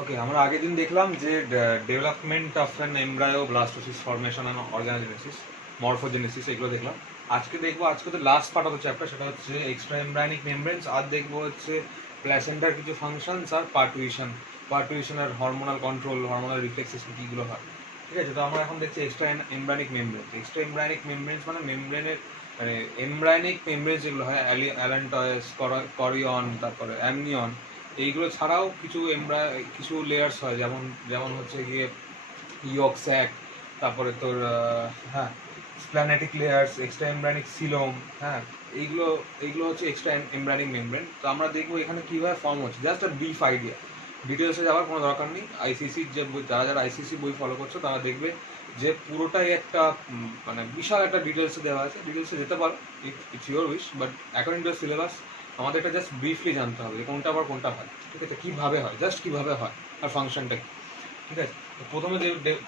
ওকে, আমরা আগের দিন দেখলাম যে development of an embryo, blastocyst, formation and organogenesis, morphogenesis, এগুলো দেখলাম। আজকে তো last part of the chapter, সেটা হচ্ছে এক্সট্রা এমব্রায়োনিক মেমব্রেনস। আর দেখবো হচ্ছে প্ল্যাসেন্টার কিছু ফাংশনস আর পার্টুইশন আর হরমোনাল কন্ট্রোল, হরমোনাল রিফ্লেক্সেস কীগুলো হয়। ঠিক আছে, তো আমরা এখন দেখছি এক্সট্রা এমব্রায়োনিক মেমব্রেনস। এক্সট্রা এমব্রায়োনিক মেমব্রেনস মানে মেমব্রেনের মানে এমব্রায়োনিক মেমব্রেনস যেগুলো হয়, অ্যালান্টয়েস, করিয়ন, তারপরে অ্যামনিয়ন, এইগুলো ছাড়াও কিছু লেয়ার্স হয়, যেমন যেমন হচ্ছে গিয়ে ইয়ক স্যাক, তারপরে তোর হ্যাঁ স্প্ল্যানেটিক লেয়ার্স, এক্সট্রা এমব্রায়োনিক সিলোম। হ্যাঁ, এইগুলো এইগুলো হচ্ছে এক্সট্রা এমব্রায়োনিক মেমব্রেন। তো আমরা দেখবো এখানে কীভাবে ফর্ম হচ্ছে, জাস্ট আ ব্রিফ আইডিয়া। ডিটেলসে যাওয়ার কোনো দরকার নেই। আইসিসির যে যারা যারা আইসিসি বই ফলো করছো তারা দেখবে যে পুরোটাই একটা মানে বিশাল একটা ডিটেলসে দেওয়া আছে। ডিটেলসে যেতে পারো, it's your wish, but according to syllabus আমাদের এটা জাস্ট ব্রিফলি জানতে হবে যে কোনটা আবার কোনটা হয়। ঠিক আছে, কীভাবে হয়, জাস্ট কীভাবে হয় আর ফাংশনটা কী। ঠিক আছে, তো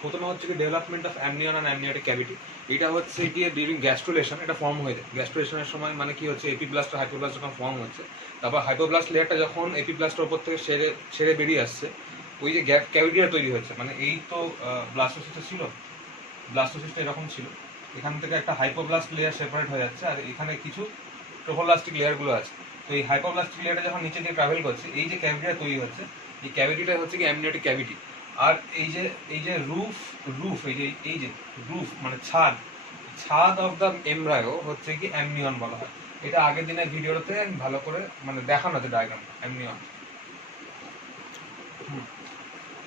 প্রথমে হচ্ছে কি development of amnion and অ্যামনিয়টিক cavity. এটা হচ্ছে গিয়ে ডিউরিং গ্যাস্ট্রুলেশন এটা ফর্ম হয়ে যায়। গ্যাস্ট্রুলেশনের সময় মানে কি হচ্ছে, এপিব্লাস্ট আর হাইপোব্লাস্ট যখন ফর্ম হচ্ছে, তারপর হাইপোব্লাস্ট লেয়ারটা যখন এপিব্লাস্টের ওপর থেকে ছেড়ে বেরিয়ে আসছে, ওই যে ক্যাভিটিটা তৈরি হচ্ছে, মানে এই তো ব্লাস্টোসিসটা ছিল, ব্লাস্টোসিসটা এরকম ছিল, এখান থেকে একটা হাইপোব্লাস্ট লেয়ার সেপারেট হয়ে যাচ্ছে, আর এখানে কিছু ট্রোফোব্লাস্টিক লেয়ারগুলো আছে। তো এই হাইপোব্লাস্টিক লেয়ারটা যখন নিচে দিয়ে ট্রাভেল করছে, এই যে ক্যাভিটিটা তৈরি হচ্ছে, এই ক্যাভিটিটা হচ্ছে কি অ্যামনিয়টিক ক্যাভিটি। আর এই যে রুফ এই যে রুফ মানে ছাদ অফ দ্য এমব্রায়ো হচ্ছে কি অ্যামনিয়ন বলা হয়। এটা আগের দিনের ভিডিওতে আমি ভালো করে মানে দেখানো আছে ডায়াগ্রাম অ্যামনিয়ন।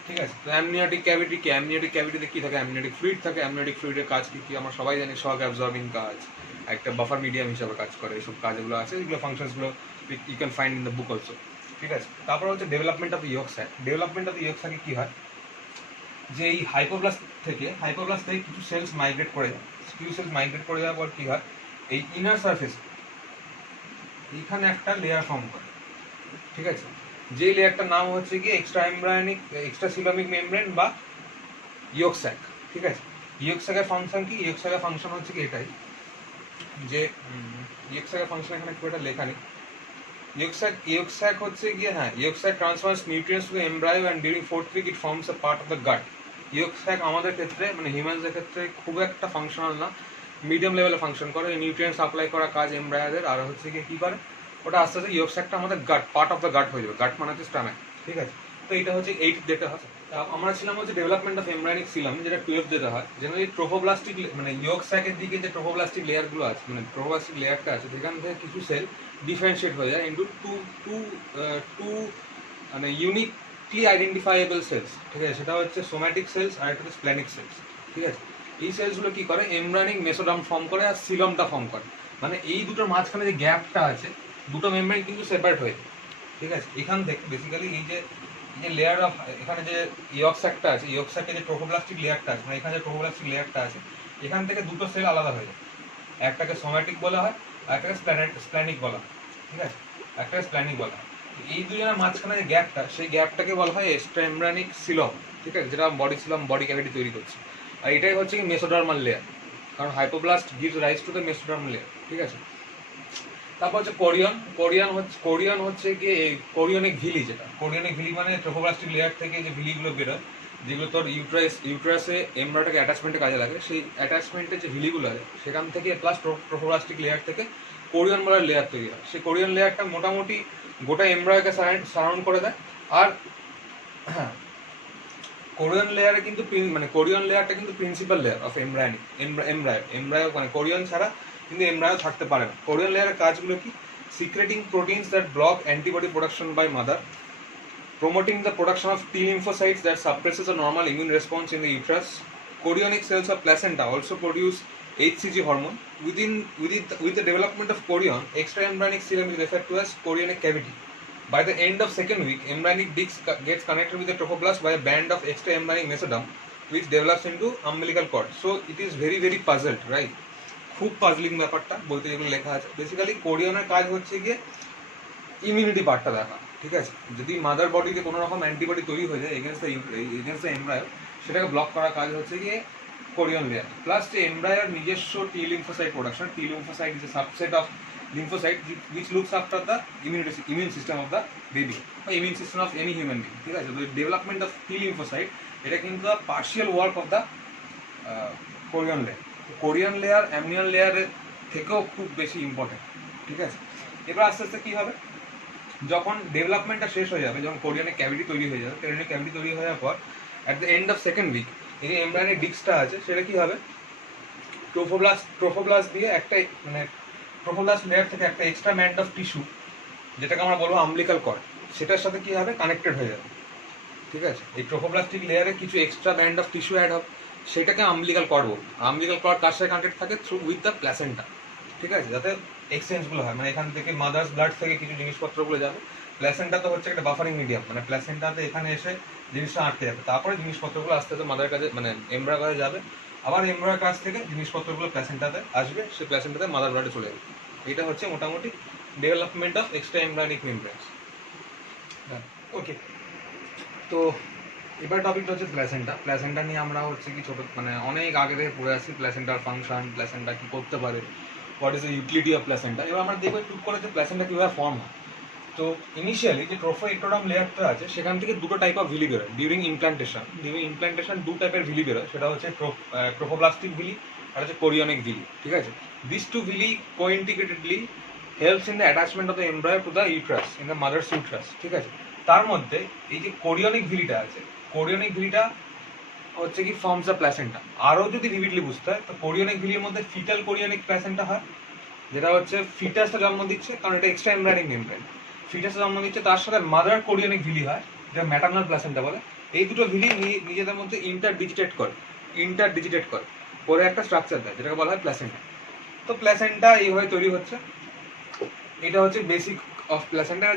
ঠিক আছে, তো অ্যামনিয়টিক ক্যাভিটি কি, অ্যামনিয়টিক ক্যাভিটিতে কি থাকে, অ্যামনিয়টিক ফ্লুইড থাকে। অ্যামনিয়টিক ফ্লুইডের কাজ কি কি আমরা সবাই জানি, শক অ্যাবজর্বিং কাজ, একটা বাফার মিডিয়াম হিসাবে কাজ করে। এইসব কাজগুলো আছে, এগুলো ফাংশনসগুলো you can find in the book also. ঠিক আছে, তারপর হচ্ছে development of the yolk sac. Development of the yolk স্যাকে কি হয়, যে এই হাইপোব্লাস্ট থেকে কিছু সেলস মাইগ্রেট করে যায়। যাওয়ার পর কি হয়, এই ইনার সারফেস এইখানে একটা লেয়ার ফর্ম করে। ঠিক আছে, যে লেয়ারটার নাম হচ্ছে কি এক্সট্রা সিলোমিক মেমব্রেন বা ইয়ক স্যাক। ঠিক আছে, ইয়ক স্যাকের ফাংশন কি, ইয়ক স্যাকের ফাংশন হচ্ছে কি এটাই যে ইয়ক স্যাকের ফাংশন এখানে খুব একটা লেখা নেই। Yolk sac হচ্ছে গিয়ে yolk sac transfers nutrients to the embryo and during fourth week it forms a part of the gut. Yolk sac আমাদের ক্ষেত্রে মানে হিউম্যানসদের ক্ষেত্রে খুব একটা ফাংশনাল না, মিডিয়াম লেভেলে ফাংশন করে। নিউট্রিয়েন্ট সাপ্লাই করা কাজ এমব্রায়োদের। আর হচ্ছে গিয়ে কী করে, ওটা আস্তে আস্তে yolk sacটা আমাদের পার্ট অফ দ্য গাট হয়ে যাবে। গাট মানে হচ্ছে স্টামাক। ঠিক আছে, তো এটা হচ্ছে 8 যেটা হয়। আমরা ছিলাম হচ্ছে ডেভেলপমেন্ট অফ এমব্রায়োনিক সিলাম, যেটা 12 যেটা হয়। জেনারেলি ট্রোফোব্লাস্টিক মানে yolk স্যাকের দিকে যে ট্রোফোব্লাস্টিক লেয়ারগুলো আছে, মানে ট্রোফোব্লাস্টিক লেয়ারটা আছে, সেখান থেকে কিছু সেল ডিফারেন্সিয়েট হয়ে যায় ইন্টু টু মানে ইউনিকলি আইডেন্টিফাইয়েবল সেলস। ঠিক আছে, সেটা হচ্ছে সোম্যাটিক সেলস আর একটা হচ্ছে স্প্ল্যানিক সেলস। ঠিক আছে, এই সেলসগুলো কী করে, এমব্রায়োনিক মেসোডার্ম ফর্ম করে আর সিলমটা ফর্ম করে। মানে এই দুটোর মাঝখানে যে গ্যাপটা আছে, দুটো মেমব্রেন কিন্তু সেপারেট হয়ে যায়। ঠিক আছে, এখান থেকে বেসিক্যালি এই যে লেয়ার অফ এখানে যে ইয়ক স্যাকটা আছে, ইয়ক স্যাকের যে ট্রোফোব্লাস্টিক লেয়ারটা আছে, মানে এখানে যে ট্রোফোব্লাস্টিক লেয়ারটা আছে, এখান থেকে দুটো সেল আলাদা হয়ে যায়। একটাকে সোম্যাটিক বলা হয় আর একটাকে স্প্ল্যানিক বলা হয়। ঠিক আছে, একটাকে স্প্ল্যানিক বলা হয়। এই দুজনের মাঝখানে যে গ্যাপটা, সেই গ্যাপটাকে বলা হয় এক্সট্রা এমব্রায়োনিক সিলম। ঠিক আছে, যেটা বডি ক্যাভিটি তৈরি করছে। আর এটাই হচ্ছে কি মেসোডার্মাল লেয়ার, কারণ hypoblast gives rise to the mesodermal layer. ঠিক আছে, তারপর হচ্ছে কোরিয়ন হচ্ছে কি কোরিয়নিক ভিলি, যেটা কোরিয়নিক ভিলি মানে ট্রোফোব্লাস্টিক লেয়ার থেকে যে ভিলিগুলো বেরোয়, যেগুলো তোর ইউট্রাসে এমব্রায়োটাকে অ্যাটাচমেন্টে কাজে লাগে, সেই অ্যাটাচমেন্টের যে ভিলিগুলো আছে সেখান থেকে প্লাস ট্রোফোব্লাস্টিক লেয়ার থেকে কোরিয়ন বলার লেয়ার তৈরি হয়। সেই কোরিয়ন লেয়ারটা মোটামুটি গোটা এমব্রায়োকে সারাউন্ড করে দেয়। আর হ্যাঁ, কোরিয়ন লেয়ারে কিন্তু মানে কোরিয়ন লেয়ারটা কিন্তু প্রিন্সিপাল লেয়ার অফ এমব্রায়ো মানে কোরিয়ন ছাড়া কিন্তু এমব্রায়ো থাকতে পারে না। কোরিয়ন লেয়ারের কাজগুলো কি, secreting proteins that block antibody production by mother, promoting the production of T lymphocytes that suppresses a normal immune response in the uterus. Chorionic cells of placenta also produce HCG hormone. With the development of chorion, extraembryonic serum is referred to as chorionic cavity. By the end of second week, embryonic disc gets connected with the trophoblast by a band of extraembryonic mesoderm, which develops into umbilical cord. So it is very very puzzled, right? খুব পাজলিং ব্যাপারটা, বলতে যেগুলো লেখা আছে। Basically কোরিয়নের কাজ হচ্ছে গিয়ে immunity পার্টটা দেখা। ঠিক আছে, যদি মাদার বডিতে কোনো রকম অ্যান্টিবডি তৈরি হয়ে যায় এগেনস্ট দ্য এমব্রায়ো, সেটাকে ব্লক করার কাজ হচ্ছে গিয়ে কোরিয়ন লেয়ার। প্লাস যে এমব্রায়োর নিজস্ব টি lymphocyte production, T lymphocyte is a subset of lymphocyte which looks after the immune system of the baby বা immune system of any human being, ঠিক আছে? তো ডেভেলপমেন্ট অফ টি লিম্ফোসাইট এটা কিন্তু partial work of the chorion layer. Chorion layer amnion লেয়ারের থেকেও খুব বেশি ইম্পর্টেন্ট, ঠিক আছে? এবার আস্তে আস্তে কী হবে, যখন ডেভেলপমেন্টটা শেষ হয়ে যাবে, যখন কোরিয়ানের ক্যাভিটি তৈরি হয়ে যাবে, কোরিয়ানের ক্যাভিটি তৈরি হয়ে যাওয়ার পর at the end of second week এই যে এমব্রায়োনিক ডিস্কটা আছে সেটা কী হবে, ট্রোফোব্লাস্ট দিয়ে একটা মানে ট্রোফোব্লাস্ট লেয়ার থেকে একটা এক্সট্রা ব্যান্ড অফ টিস্যু, যেটাকে আমরা বলবো আমলিকাল কর্ড, সেটার সাথে কী হবে, কানেক্টেড হয়ে যাবে, ঠিক আছে? এই ট্রোফোব্লাস্টিক লেয়ারে কিছু extra band of tissue add হবে, সেটাকে আমলিকাল কর্ড বলবো। আমলিকাল কর্ড কার সাথে কানেক্টেড থাকে, থ্রু উইথ দ্য প্ল্যাসেন্টা, ঠিক আছে? যাতে এক্সচেঞ্জগুলো হয়, মানে এখান থেকে মাদার্স ব্লাড থেকে কিছু জিনিসপত্রগুলো যাবে, প্ল্যাসেন্টা তো হচ্ছে একটা বাফারিং মিডিয়াম, মানে প্ল্যাসেন্টাতে এখানে এসে জিনিসটা আটকে যাবে, তারপরে জিনিসপত্রগুলো আস্তে আস্তে মাদার কাছে মানে এমব্রায়োর কাছে যাবে, আবার এমব্রায়োর কাছ থেকে জিনিসপত্রগুলো প্ল্যাসেন্টাতে আসবে, সেই প্ল্যাসেন্টাতে মাদার ব্লাডে চলে যাবে। এটা হচ্ছে মোটামুটি ডেভেলপমেন্ট অফ এক্সট্রা এমব্রায়োনিক মেমব্রেনস। ওকে, তো এবার টপিকটা হচ্ছে প্ল্যাসেন্টা। প্ল্যাসেন্টা নিয়ে আমরা হচ্ছে কি ছোটো মানে অনেক আগে থেকে পড়ে আসছি, প্ল্যাসেন্টার ফাংশন, প্ল্যাসেন্টা কী করতে পারে, what is the utility of placenta. এবার আমরা দেখবো টুক করে যে প্ল্যাসেন্টা কীভাবে ফর্ম হয়। তো ইনিশিয়ালি যে ট্রোফোএক্টোডার্ম লেয়ারটা আছে সেখান থেকে দুটো টাইপ অফ ভিলি বেরোয় ডিউরিং ইমপ্ল্যান্টেশন দু টাইপের ভিলি বেরোয়, সেটা হচ্ছে ট্রোফোপ্লাস্টিক ভিলি আর হচ্ছে কোরিয়নিক ভিলি, ঠিক আছে? This two villi cointegratedly helps in the attachment of the embryo to the uterus in the mother's uterus, ঠিক আছে? তার মধ্যে এই যে কোরিয়নিক ভিলিটা আছে, কোরিয়নিক ভিলিটা হচ্ছে কি ফর্মস দ্য প্ল্যাসেন্টা। আরও যদি ভিভিডলি বুঝতে হয় তো কোরিয়নিক ভিলির মধ্যে ফিটাল কোরিয়নিক প্ল্যাসেন্টা হয়, যেটা হচ্ছে ফিটাসটা জন্ম দিচ্ছে, কারণ এটা এক্সট্রা এমব্রায়োনিক মেমব্রেন, ফিটাসটা জন্ম দিচ্ছে, তার সাথে মাদার কোরিয়নিক ভিলি হয়, যেটা ম্যাটারনাল প্ল্যাসেন্টা বলে। এই দুটো ভিলি নিজেদের মধ্যে ইন্টারডিজিটেট করে একটা স্ট্রাকচার দেয়, যেটাকে বলা হয় প্ল্যাসেন্টা। তো প্ল্যাসেন্টা এইভাবে তৈরি হচ্ছে, এটা হচ্ছে বেসিক অফ প্ল্যাসেন্টা।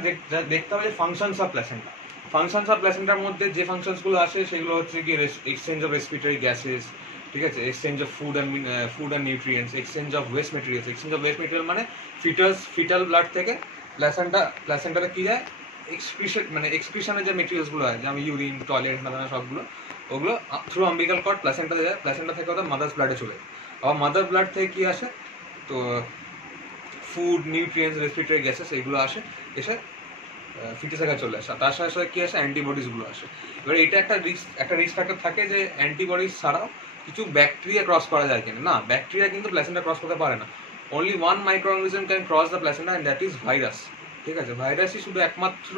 দেখতে হবে যে functions of placenta, functions of প্ল্যাসেন্টার মধ্যে যে ফাংশনসগুলো আসে সেগুলো হচ্ছে কি এক্সচেঞ্জ অফ রেসপিরেটরি গ্যাসেস, ঠিক আছে? Exchange of food and nutrients, exchange of waste material মানে ফিটাল ব্লাড থেকে প্ল্যাসেন্টাতে কী যায়, এক্সক্রিশনের যে মেটেরিয়ালসগুলো হয়, যেমন ইউরিন, টয়লেট, সবগুলো ওগুলো থ্রু আম্বিকাল কর্ড প্ল্যাসেন্টাতে যায়, প্ল্যাসেন্টা থেকে ওদের মাদার্স ব্লাডে চলে যায়। আবার মাদার ব্লাড থেকে কী আসে, তো ফুড, নিউট্রিয়েন্টস, রেসপিরেটরি গ্যাসেস এগুলো এসে ফিটাসের কাছে চলে আসে, তার সাথে সাথে কী আসে, অ্যান্টিবডিসগুলো আসে। এবার এটা একটা রিস্ক ফ্যাক্টর থাকে যে অ্যান্টিবডিস ছাড়াও কিছু ব্যাকটেরিয়া ক্রস করা যায় কিনা। না, ব্যাকটেরিয়া কিন্তু প্ল্যাসেন্টা ক্রস করতে পারে না। Only one micro organism can cross the placenta and that is virus, ঠিক আছে? ভাইরাসই শুধু একমাত্র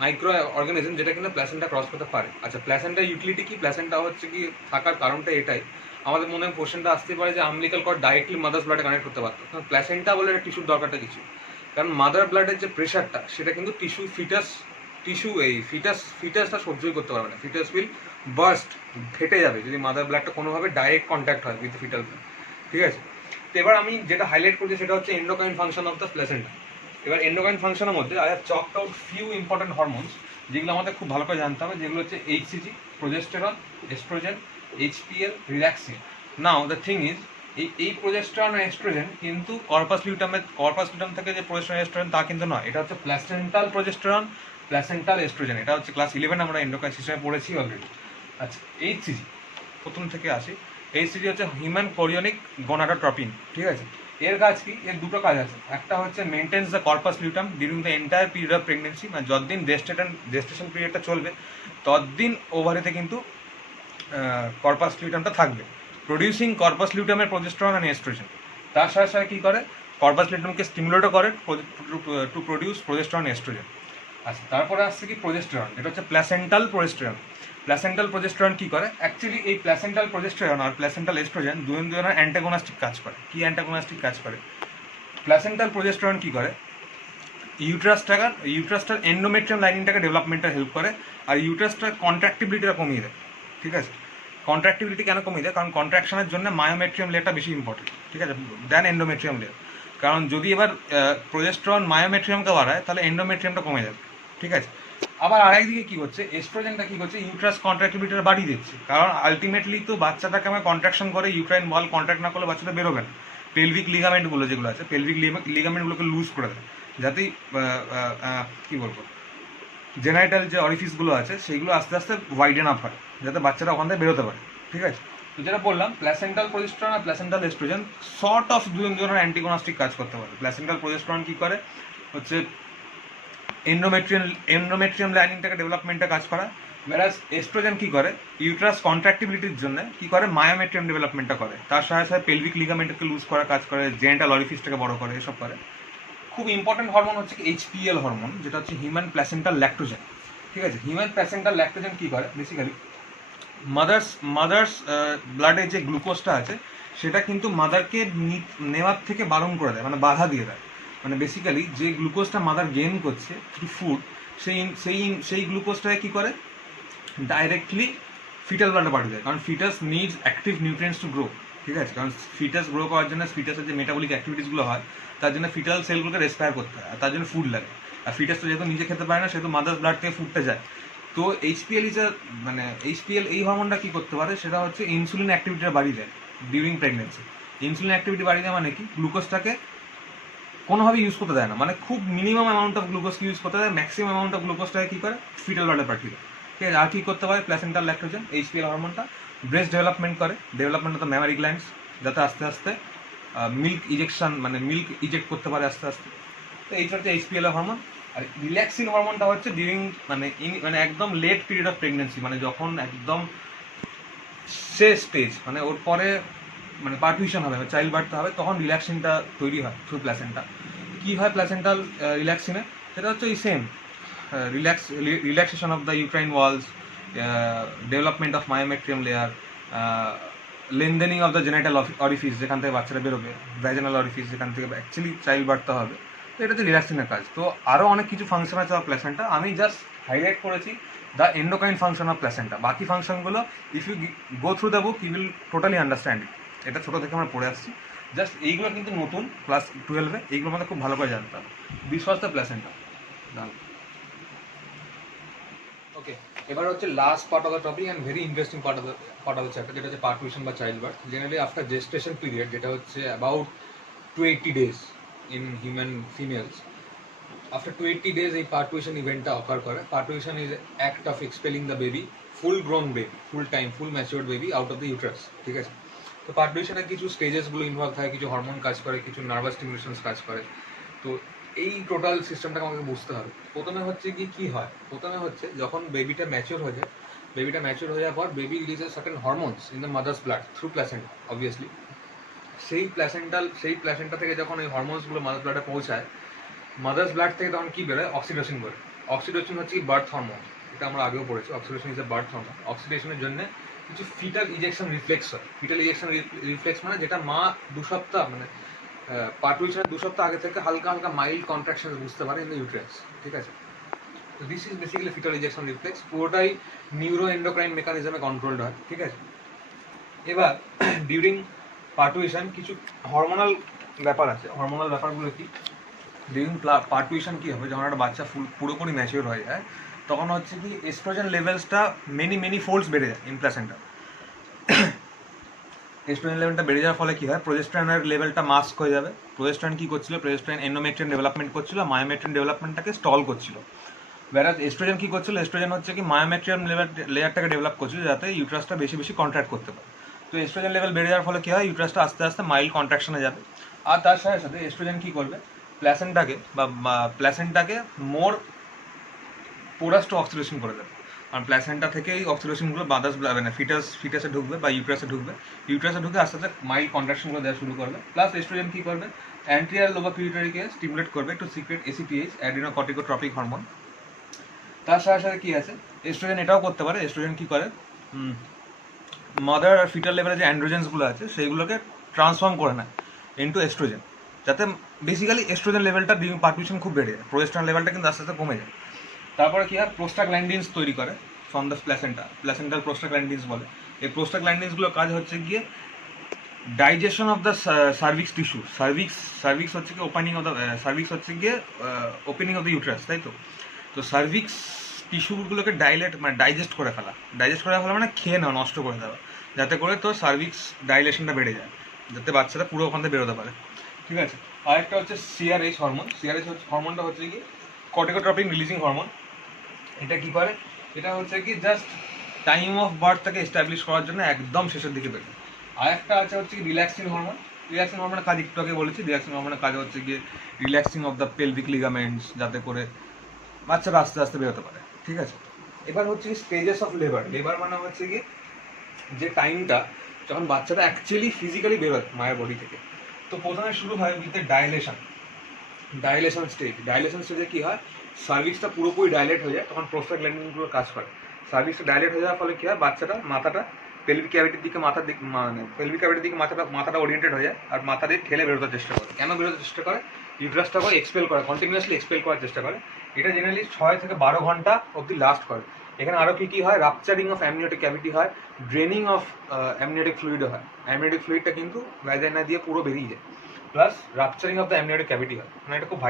মাইক্রো অর্গানিজম যেটা কিন্তু প্ল্যাসেন্টা ক্রস করতে পারে। আচ্ছা, প্ল্যাসেন্টা ইউটিলিটি কি, প্ল্যাসেন্টা হচ্ছে কি থাকার কারণটা এটাই, আমাদের মনে কোশ্চেনটা আসতে পারে যে আমলিকাল কর্ড ডাইরেক্টলি মাদার্স ব্লাডে কানেক্ট করতে পারতো, কারণ প্ল্যাসেন্টা বলে একটা টিস্যুর দরকারটা কিছু, কারণ মাদার ব্লাডের যে প্রেশারটা সেটা কিন্তু ফিটাসটা সহ্যই করতে পারবে না। ফিটাস উইল বার্স্ট, ফেটে যাবে যদি মাদার ব্লাডটা কোনোভাবে ডাইরেক্ট কন্ট্যাক্ট হয় উইথ ফিটাল ব্লাড, ঠিক আছে? তো এবার আমি যেটা হাইলাইট করছি সেটা হচ্ছে endocrine function of the placenta. এবার এন্ডোক্রাইন ফাংশনের মধ্যে I have chalked out few important hormones, যেগুলো আমাদের খুব ভালো করে জানতে হবে, যেগুলো হচ্ছে HCG, progesterone, estrogen, HPL, relaxin. Now the thing is, এই প্রোজেস্টেরন আর এস্ট্রোজেন কিন্তু কর্পাস লিউটাম থেকে যে প্রোজেস্টেরন এস্ট্রোজেন তা কিন্তু নয়, এটা হচ্ছে প্ল্যাসেন্টাল প্রোজেস্টেরন, প্ল্যাসেন্টাল এস্ট্রোজেন। এটা হচ্ছে ক্লাস 11 আমরা এন্ডোক্রাইন সিস্টেমে পড়েছি অলরেডি। আচ্ছা, এইচসিজি প্রথম থেকে আসি। এইচসিজি হচ্ছে হিউম্যান কোরিয়নিক গনাডোট্রপিন, ঠিক আছে? এর কাজ কি, এর দুটো কাজ আছে। একটা হচ্ছে maintains the corpus luteum during the entire period of pregnancy, মানে যতদিন জেস্টেশন পিরিয়ডটা চলবে ততদিন ওভারিতে কিন্তু কর্পাস লিউটামটা থাকবে, প্রডিউসিং কর্পাস লিউটামের প্রোজেস্টেরন অ্যান্ড এস্ট্রোজেন। তার সাথে সাথে কী করে, কর্পাস লিউটামকে স্টিমুলেটও করে টু প্রডিউস প্রোজেস্টেরন, এস্ট্রোজেন। আচ্ছা, তারপরে আসছে কি প্রোজেস্টেরন, এটা হচ্ছে প্ল্যাসেন্টাল প্রোজেস্টেরন। প্ল্যাসেন্টাল প্রোজেস্টেরন কী করে, অ্যাকচুয়ালি এই প্ল্যাসেন্টাল প্রোজেস্টেরন আর প্ল্যাসেন্টাল এস্ট্রোজেন দুজনের অ্যান্টাগোনাস্টিক কাজ করে। কি অ্যান্টাগোনাস্টিক কাজ করে? প্ল্যাসেন্টাল প্রোজেস্টেরন কী করে, ইউট্রাসটার এন্ডোমেট্রিয়াম লাইনিংটাকে ডেভেলপমেন্টে হেল্প করে, আর ইউট্রাসটার কন্ট্রাক্টিবিলিটিটা কমিয়ে দেয়, ঠিক আছে? কন্ট্রাক্টিবিলিটি কেন কমিয়ে দেয়, কারণ কন্ট্রাকশনের জন্য মায়োমেট্রিয়াম লেয়ারটা বেশি ইম্পর্টেন্ট, ঠিক আছে, দেন এন্ডোমেট্রিয়াম লেয়ার। কারণ যদি এবার প্রোজেস্টেরন মায়োমেট্রিয়ামকে বাড়ায় তাহলে এন্ডোমেট্রিয়ামটা কমে যাবে, ঠিক আছে? আবার আরেকদিকে কী হচ্ছে, এস্ট্রোজেনটা কী করছে, ইউট্রাস কন্ট্রাক্টিবিলিটিটা বাড়িয়ে দিচ্ছে, কারণ আলটিমেটলি তো বাচ্চাটাকে আমার কন্ট্রাকশন করে, ইউট্রাইন বল কন্ট্রাক্ট না করলে বাচ্চাটা বেরোবে না। পেলভিক লিগামেন্টগুলো যেগুলো আছে, পেলভিক লিগামেন্টগুলোকে লুজ করে দেয়, যাতে কী বলবো, জেনাইটাল যে অরিফিসগুলো আছে সেইগুলো আস্তে আস্তে ওয়াইডেন আপ হয়, যাতে বাচ্চাটা ওখান থেকে বেরোতে পারে, ঠিক আছে? তো যেটা বললাম, প্ল্যাসেন্টাল প্রজেস্টেরন আর প্ল্যাসেন্টাল এস্ট্রোজেন সর্ট অফ দুজনের অ্যান্টিগোনাস্টিক কাজ করতে পারে। প্ল্যাসেন্টাল প্রজেস্টেরন কী করে হচ্ছে এন্ডোমেট্রিয়াম লাইনিংটাকে ডেভেলপমেন্টে কাজ করা, whereas এস্ট্রোজেন কী করে ইউট্রাস কন্ট্রাক্টিবিলিটির জন্য কী করে মায়োমেট্রিয়াম ডেভেলপমেন্টটা করে, তার সাথে সাথে পেলভিক লিগামেন্টকে লুজ করার কাজ করে, জেনিটাল অরিফিসটাকে বড় করে, এসব করে। খুব ইম্পর্টেন্ট হরমোন হচ্ছে এইচপিএল হরমোন, যেটা হচ্ছে হিউম্যান প্ল্যাসেন্টাল ল্যাক্টোজেন। ঠিক আছে, হিউম্যান প্ল্যাসেন্টাল ল্যাক্টোজেন কী করে বেসিক্যালি মাদার্স ব্লাডে যে গ্লুকোজটা আছে সেটা কিন্তু মাদারকে নেওয়ার থেকে বারণ করে দেয়, মানে বাধা দিয়ে দেয়। মানে বেসিক্যালি যে গ্লুকোজটা মাদার গেইন করছে থ্রু ফুড, সেই গ্লুকোজটাকে কী করে ডাইরেক্টলি ফিটাল ব্লাডে পাঠিয়ে দেয়, কারণ foetus needs active nutrients to grow. ঠিক আছে, কারণ ফিটাস গ্রো করার জন্য ফিটাসের যে মেটাবলিক অ্যাক্টিভিটিসগুলো হয় তার জন্য ফিটাল সেলগুলোকে রেসপায়ার করতে হয়, আর তার জন্য ফুড লাগে। আর ফিটাস তো যেহেতু নিজে খেতে পারে না, সেহেতু মাদার্স ব্লাড থেকে ফুডটা যায়। তো এইচপিএল এইচপিএল এই হরমোনটা কী করতে পারে, সেটা হচ্ছে ইনসুলিন অ্যাক্টিভিটিটা বাড়িয়ে দেয় ডিউরিং প্রেগনেন্সি। ইনসুলিন অ্যাক্টিভিটি বাড়িয়ে দেয় মানে কি, গ্লুকোজটাকে কোনোভাবে ইউজ করতে দেয় না, মানে খুব মিনিমাম অ্যামাউন্ট অফ গ্লুকোজকে ইউজ করতে দেয়, ম্যাক্সিমাম অ্যামাউন্ট অফ গ্লুকোজটাকে কী করে ফিটাল ব্লাডে পাঠিয়ে দেয়। ঠিক আছে, আর কী করতে পারে প্ল্যাসেন্টাল ল্যাক্টোজেন এইচপিএল হরমোনটা ব্রেস্ট ডেভেলপমেন্ট করে, development of the mammary glands, যাতে আস্তে আস্তে মিল্ক ইজেকশন মানে মিল্ক ইজেক্ট করতে পারে আস্তে আস্তে। তো এইটা হচ্ছে এইচপিএল হরমোন। আর রিল্যাক্সিন হরমোনটা হচ্ছে ডিউরিং মানে একদম লেট পিরিয়ড অফ প্রেগনেন্সি, মানে যখন একদম শেষ স্টেজ, মানে ওর পরে মানে পার্টিউশন হবে, চাইল্ড বার্থ হবে, তখন রিল্যাক্সিনটা তৈরি হয় থ্রু প্ল্যাসেন্টা। কী হয় প্ল্যাসেন্টাল রিল্যাক্সিনে, সেটা হচ্ছে এই same relaxation of the uterine walls, development of myometrium layer, lengthening of the genital orifice, যেখান থেকে বাচ্চারা বেরোবে, ভ্যাজিনাল অরিফিস, যেখান থেকে অ্যাকচুয়ালি চাইল্ড বার্থ হবে। তো এটা হচ্ছে রিল্যাক্সিনের কাজ। তো আরও অনেক কিছু ফাংশন আছে অফ প্ল্যাসেন্টা, আমি জাস্ট হাইলাইট করেছি the endocrine function of placenta. বাকি ফাংশনগুলো if you go through the book you will totally understand. এটা ছোটো থেকে আমরা পড়ে আসছি, জাস্ট এইগুলো কিন্তু নতুন ক্লাস 12-এ এইগুলো আমাদের খুব ভালো করে জানতে হবে। This was the placenta. Okay, এবার হচ্ছে last part of the topic and very interesting part of the chapter, যেটা হচ্ছে পার্টুইশন বা child birth. Generally after gestation period, যেটা হচ্ছে about 280 days in human females, after 280 days এই parturition ইভেন্টটা occur করে। Parturition is act of expelling the baby, full grown baby, full matured baby out of the uterus. ঠিক আছে, তো পার্টুইশনে কিছু স্টেজেসগুলো involve থাকে, কিছু হরমোন কাজ করে, কিছু নার্ভাস স্টিমুলেশনস কাজ করে। তো এই টোটাল সিস্টেমটাকে আমাকে বুঝতে হবে। প্রথমে হচ্ছে কি হয়, প্রথমে হচ্ছে যখন বেবিটা ম্যাচিওর হয়ে যায়, বেবিটা ম্যাচিওর হয়ে যাওয়ার পর baby releases certain hormones in the mother's blood through placenta obviously. সেই প্ল্যাসেন্টা থেকে যখন এই হরমোনসগুলো মাদার্স ব্লাডে পৌঁছায়, মাদার্স ব্লাড থেকে তখন কী বেরোয়, অক্সিটোসিন বেরোয়। অক্সিটোসিন হচ্ছে কি বার্থ হরমোন, এটা আমরা আগেও পড়েছি। Oxytocin is a birth hormone. অক্সিডেশনের জন্য কিছু ফিটাল ইজেকশন রিফ্লেক্স হয়। ফিটাল ইজেকশন রিফ্লেক্স মানে যেটা মা 2 সপ্তাহ মানে পার্টুইশনের 2 সপ্তাহ আগে থেকে হালকা হালকা মাইল্ড কন্ট্রাকশন বুঝতে পারে ইন দ্য ইউট্রাস। ঠিক আছে, তো this is basically fetal ejection reflex, পুরোটাই নিউরো এন্ডোক্রাইন মেকানিজমে কন্ট্রোলড হয়। ঠিক আছে, এবার ডিউরিং পার্টুইশন কিছু হরমোনাল ব্যাপার আছে। হরমোনাল ব্যাপারগুলো কি, ডিউরিং পার্টুইশন কী হবে, যখন একটা বাচ্চা পুরোপুরি ম্যাচিওর হয়ে যায়, তখন হচ্ছে কি এস্ট্রোজেন লেভেলসটা মেনি ফোল্ডস বেড়ে যায় ইন প্ল্যাসেন্টা। এস্ট্রোজেন লেভেলটা বেড়ে যাওয়ার ফলে কী হয়, প্রোজেস্টেরনের লেভেলটা মাস্ক হয়ে যাবে। প্রোজেস্টেরন কী করছিল, প্রোজেস্টেরন এন্ডোমেট্রিয়াম ডেভেলপমেন্ট করছিল, মায়োমেট্রিয়াম ডেভেলপমেন্টটাকে স্টল করছিল। whereas এস্ট্রোজেন কী করছিল, এস্ট্রোজেন হচ্ছে কি মায়োমেট্রিয়াম লেয়ারটাকে ডেভেলপ করছিল যাতে ইউট্রাসটা বেশি কন্ট্রাক্ট করতে পারে। তো এস্ট্রোজেন লেভেল বেড়ে যাওয়ার ফলে কী হয়, ইউট্রাসটা আস্তে আস্তে মাইল্ড কন্ট্রাকশনে যাবে। আর তার সাথে সাথে এস্ট্রোজেন কী করবে, প্ল্যাসেন্টাকে মোর পোরাস টু অক্সিডেশন করে দেবে। কারণ প্ল্যাসেন্টা থেকেই অক্সিডেশনগুলো মাদার্স মানে ফিটাসে ঢুকবে বা ইউট্রাসে ঢুকে আস্তে আস্তে মাইল্ড কন্ট্রাকশনগুলো দেওয়া শুরু করবে। প্লাস এস্ট্রোজেন কী করবে, অ্যান্টিরিয়র লোবার পিউটারিকে স্টিমুলেট করবে টু সিক্রেট এসিটিএইচ, অ্যাডিনোকর্টিকোট্রপিক হরমোন। তার সাথে সাথে কী আছে, এস্ট্রোজেন এটাও করতে পারে। এস্ট্রোজেন কী করে, মাদার আর ফিটাল লেভেলে যে অ্যান্ড্রোজেন্সগুলো আছে সেইগুলোকে ট্রান্সফর্ম করে নেয় ইন্টু এস্ট্রোজেন, যাতে বেসিক্যালি এস্ট্রোজেন লেভেলটা ডিউরিং পার্টুইশন খুব বেড়ে যায়, প্রোজেস্টেরন লেভেলটা কিন্তু আস্তে আস্তে কমে যায়। তারপরে কী হয়, প্রোস্টাগ্ল্যান্ডিনস তৈরি করে ফ্রম দ্য প্ল্যাসেন্টাল প্রোস্টাগ্ল্যান্ডিনস বলে। এই প্রোস্টাগ্ল্যান্ডিনসগুলোর কাজ হচ্ছে গিয়ে digestion of the cervix tissue. Cervix হচ্ছে গিয়ে ওপেনিং অফ দ্য ইউট্রাস, তাই তো। তো সার্ভিক্স টিস্যুগুলোকে ডাইজেস্ট করে ফেলা মানে খেয়ে নেওয়া, নষ্ট করে দেওয়া, যাতে করে তোর সার্ভিক্স ডাইলেশনটা বেড়ে যায়, যাতে বাচ্চাটা পুরো ওখান থেকে বেরোতে পারে। ঠিক আছে, আরেকটা হচ্ছে সিআরএইচ হরমোন। হরমোনটা হচ্ছে কি কর্টিকোট্রপিক রিলিজিং হরমোন। এটা কি করে, এটা হচ্ছে কি জাস্ট টাইম অফ বার্থটাকে এস্টাবলিশ করার জন্য একদম শেষের দিকে বেরোয়। আর একটা আছে হচ্ছে কি রিল্যাক্সিং হরমোন। রিল্যাক্সিং হরমোনের কাজ একটু আগে বলেছি, রিল্যাক্সিং হরমোনের কাজ হচ্ছে গিয়ে relaxing of the pelvic ligaments, যাতে করে বাচ্চারা আস্তে আস্তে বেরোতে পারে, ঠিক আছে। এবার হচ্ছে কি স্টেজেস অফ লেবার। লেবার মানে হচ্ছে কি যে টাইমটা যখন বাচ্চাটা অ্যাকচুয়ালি ফিজিক্যালি বেরোয় মায়ের বডি থেকে। তো প্রথমে শুরু হয় উইথ ডাইলেশন। ডাইলেশন স্টেজে কী হয়, সার্ভিসটা পুরোপুরি ডাইলেট হয়ে যায়, তখন প্রোস্টাগ্ল্যান্ডিনগুলো কাজ করে। সার্ভিসটা ডাইলেট হয়ে যাওয়ার ফলে কী হয়, বাচ্চাটা মাথাটা পেলভিক ক্যাভিটির দিকে মানে পেলভিক ক্যাভিটির দিকে মাথাটা ওরিয়েন্টেড হয়ে যায়, আর মাথা দিয়ে ঠেলে বেরোতে চেষ্টা করে। কেন বেরোতে চেষ্টা করে? ইউট্রাসটাকে এক্সপেল করে, কন্টিনিউয়াসলি এক্সপেল করার চেষ্টা করে। এটা জেনারেলি 6 থেকে 12 ঘন্টা অবধি লাস্ট করে। এখানে আরও কী কী হয়, রাপচারিং অফ অ্যামনিওটিক ক্যাভিটি হয়, ড্রেনিং অফ অ্যামনিওটিক ফ্লুইডও হয়। অ্যামনিওটিক ফ্লুইডটা কিন্তু ভ্যাজাইনা দিয়ে পুরো বেরিয়ে যায়, plus rupturing of the amniotic cavity হয়। মানে এটা খুব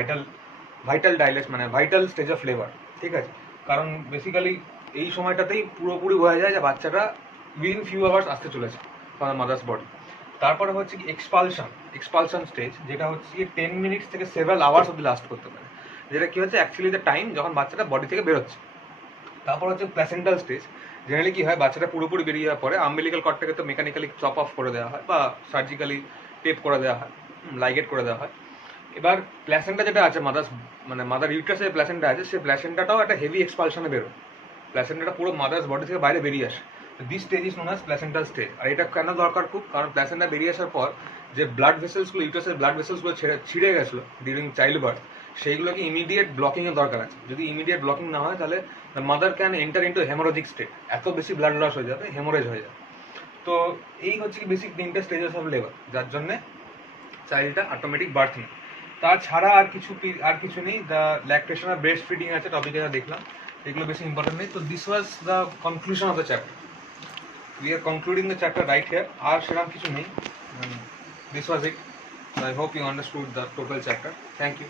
ভাইটাল ডাইলেট, মানে ভাইটাল স্টেজ অফ লেবার, ঠিক আছে। কারণ বেসিক্যালি এই সময়টাতেই পুরোপুরি বোঝা যায় যে বাচ্চাটা উইদিন ফিউ আওয়ার্স আসতে চলেছে ফর দ্য মাদার্স বডি। তারপরে হচ্ছে কি এক্সপালশন স্টেজ, যেটা হচ্ছে কি 10 মিনিটস থেকে সেভারাল আওয়ার্স অব্দি লাস্ট করতে পারে, যেটা কি হচ্ছে অ্যাকচুয়ালি দ্য টাইম যখন বাচ্চাটা বডি থেকে বেরোচ্ছে। তারপর হচ্ছে প্ল্যাসেন্টাল স্টেজ। জেনারেলি কি হয়, বাচ্চাটা পুরোপুরি বেরিয়ে যাওয়ার পরে আম্বিলিক্যাল কর্ডটাকে তো মেকানিক্যালি চপ অফ করে দেওয়া হয় বা সার্জিক্যালি টেপ করে দেওয়া হয়, লাইগেট করে দেওয়া হয়। এবার প্ল্যাসেন্টা যেটা আছে মাদার ইউট্রাসের প্ল্যাসেন্টা আছে, সেই প্ল্যাসেন্টাটাও একটা হেভি এক্সপালশনে বেরোয়। প্ল্যাসেন্টাটা পুরো মাদার্স বডি থেকে বাইরে বেরিয়ে আসে। This stage is known as placental stage. আর এটা কেন দরকার খুব, কারণ প্ল্যাসেন্টা বেরিয়ে আসার পর যে ব্লাড ভেসেলসগুলো, ইউট্রাসের ব্লাড ভেসেলসগুলো ছিঁড়ে গেছিলো ডিউরিং চাইল্ড বার্থ, সেইগুলোকে ইমিডিয়েট ব্লকিংয়ের দরকার আছে। যদি ইমিডিয়েট ব্লকিং না হয় তাহলে mother can enter into haemorrhagic state, এত বেশি ব্লাড লস হয়ে যাবে, হেমোরেজ হয়ে যাবে। তো এই হচ্ছে কি বেসিক 3টে স্টেজেস অফ লেবার, যার জন্যে চাইল্ডটা অটোমেটিক বার্থ নেই। তাছাড়া আর কিছু নেই। দ্য ল্যাকটেশন আর ব্রেস্ট ফিডিং আছে টপিকে যা দেখলাম, এগুলো বেশি ইম্পর্টেন্ট নেই। তো this was the conclusion of the chapter. We are concluding the chapter right here. আর সেরকম কিছু নেই। This was it. I hope you understood the total chapter. Thank you.